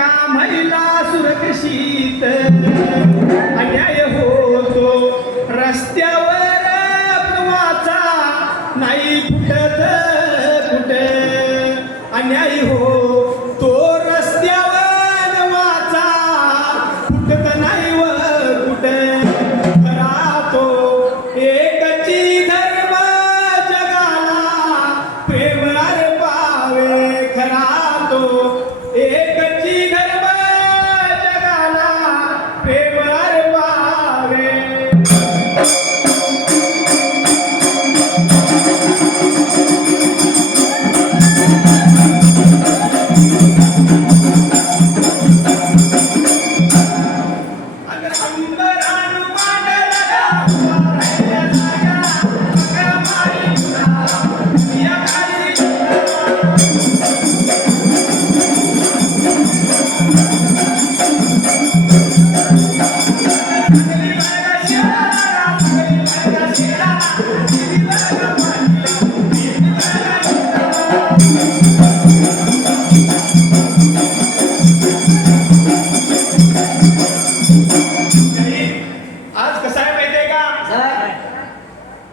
का महिला सुरक्षित अन्याय होतो रस्त्यावर वाचा नाही फुटत कुठे अन्याय हो तो रस्त्यावर वाचा फुटत नाही व कुठे राहतो एकची धर्म जगाला प्रेम अर्पावे खरा तो एकची धर्म जगाला प्रेम अर्पावे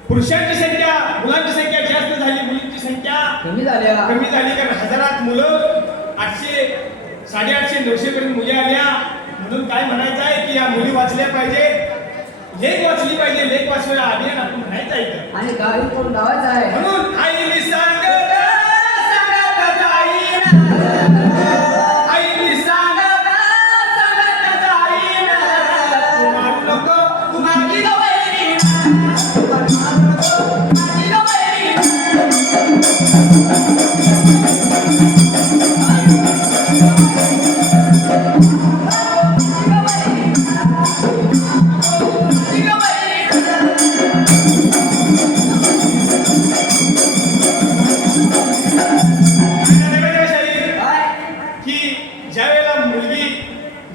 पुरुषांची संख्या मुलांची संख्या जास्त झाली मुलींची संख्या कमी झाली कारण हजारात मुलं 800 850 900 पर्यंत मुली आल्या म्हणून काय म्हणायचं आहे की या मुली वाचल्या पाहिजे लेख वाचली पाहिजे लेख वाचवायला अभियान आपण म्हणायचं आहे आणि गावी कोण गावाचं आहे म्हणून आईने सांगत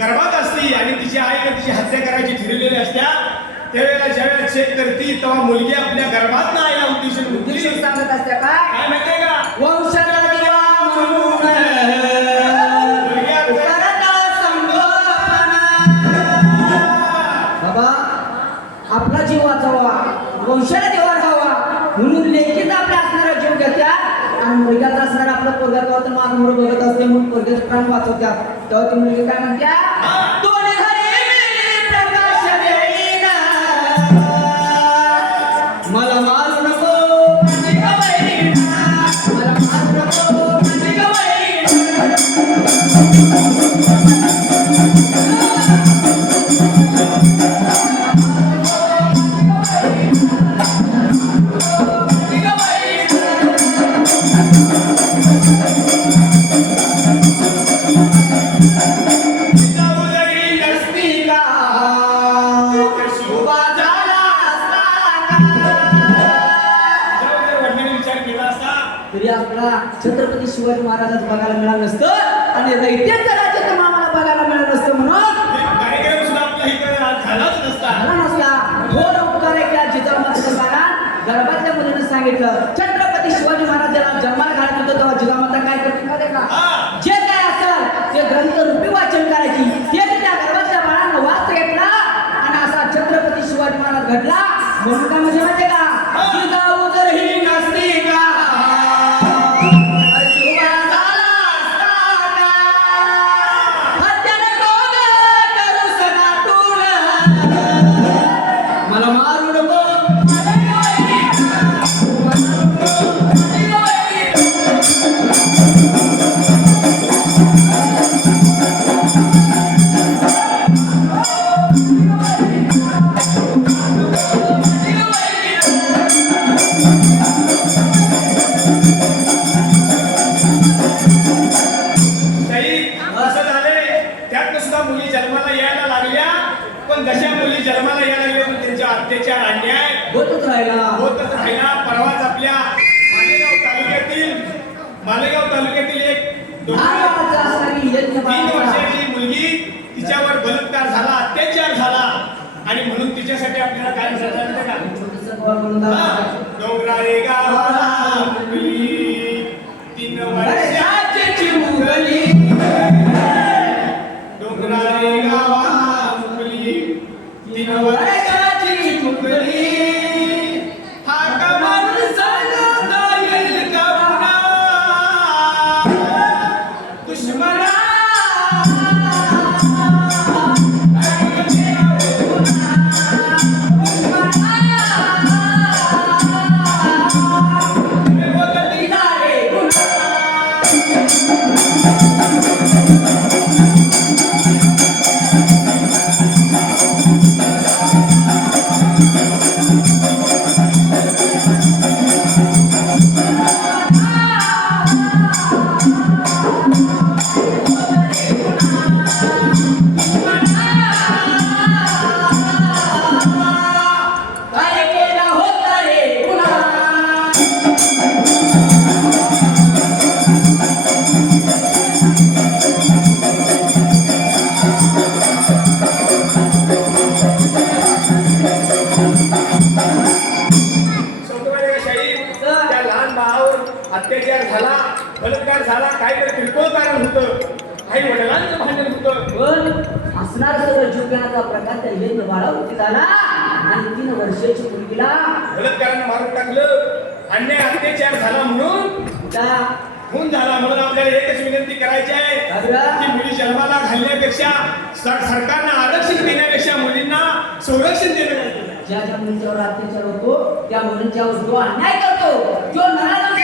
गर्भात असती आणि तिची आई तिची हत्या करायची ठरलेली असत्या त्यावेळेला ज्यावेळेला चेक करती तेव्हा मुलगी आपल्या गर्भात ना आईला उद्देशून सांगत असत्या काय माहितीये का वंशाला दिवा म्हणून बाबा आपला जीव वाचवा वंशाला देवा राहावा म्हणून लेखीच आपल्या असणारा जीव घेत्या आणि मुलग्याचा असणार आपलं पोरगा तर मान मोर बघत असते म्हणून पोरग्याचं प्राण वाचवत्या तेव्हा ती मुलगी काय म्हणत्या मला मारू नको मला मारू नको तरी आपला छत्रपती शिवाजी महाराजांचं बघायला मिळालं नसतं आणि दैत्याचं राज्य तर आम्हाला बघायला मिळालं नसतं म्हणून कार्यक्रम सुद्धा आपला इकडे झालाच नसता थोर उपकार आहे त्या जिजामाताचं बघा गर्भातल्या मुलीनं सांगितलं छत्रपती शिवाजी महाराज ज्याला जन्माला घालत होतं तेव्हा जिजामाता काय करते माहिती का जे काय असेल ते ग्रंथ रूपी वाचन करायची ते त्या गर्भातल्या बाळांना वाच घेतला आणि असा छत्रपती शिवाजी महाराज घडला म्हणून काय म्हणजे माहिती का जिजाऊ जर ही नसती का अत्याचार अन्याय होतच राहिला परवाच आपल्या मालेगाव तालुक्यातील एक 3 वर्षाची मुलगी तिच्यावर बलात्कार झाला अत्याचार झाला आणि म्हणून तिच्यासाठी आपल्याला काय म्हणायचं का डोंगराळे गावाला मुलगी 3 वर्षाची मुलगी डोंगराळे गावा मुकली 3 वर्षाची मुकली हा कमान सांगता येईल का पुन्हा दुश्मना अत्याचार झाला बलात्कार झाला काय तर किरकोळ कारण होतं काही वडिलांचं भांडण होतं पण असणार सगळं जीवघेण्याचा प्रकार त्या यज्ञ बाळावरती झाला आणि 3 वर्षाची मुलगीला बलात्कारानं मारून टाकलं अन्याय अत्याचार झाला म्हणून खून झाला म्हणून आपल्याला एकच विनंती करायची आहे की मुली जन्माला घालण्यापेक्षा सरकारनं आरक्षण देण्यापेक्षा मुलींना संरक्षण देणं ज्या ज्या मुलींच्यावर अत्याचार होतो त्या मुलींच्यावर जो अन्याय करतो जो नराधम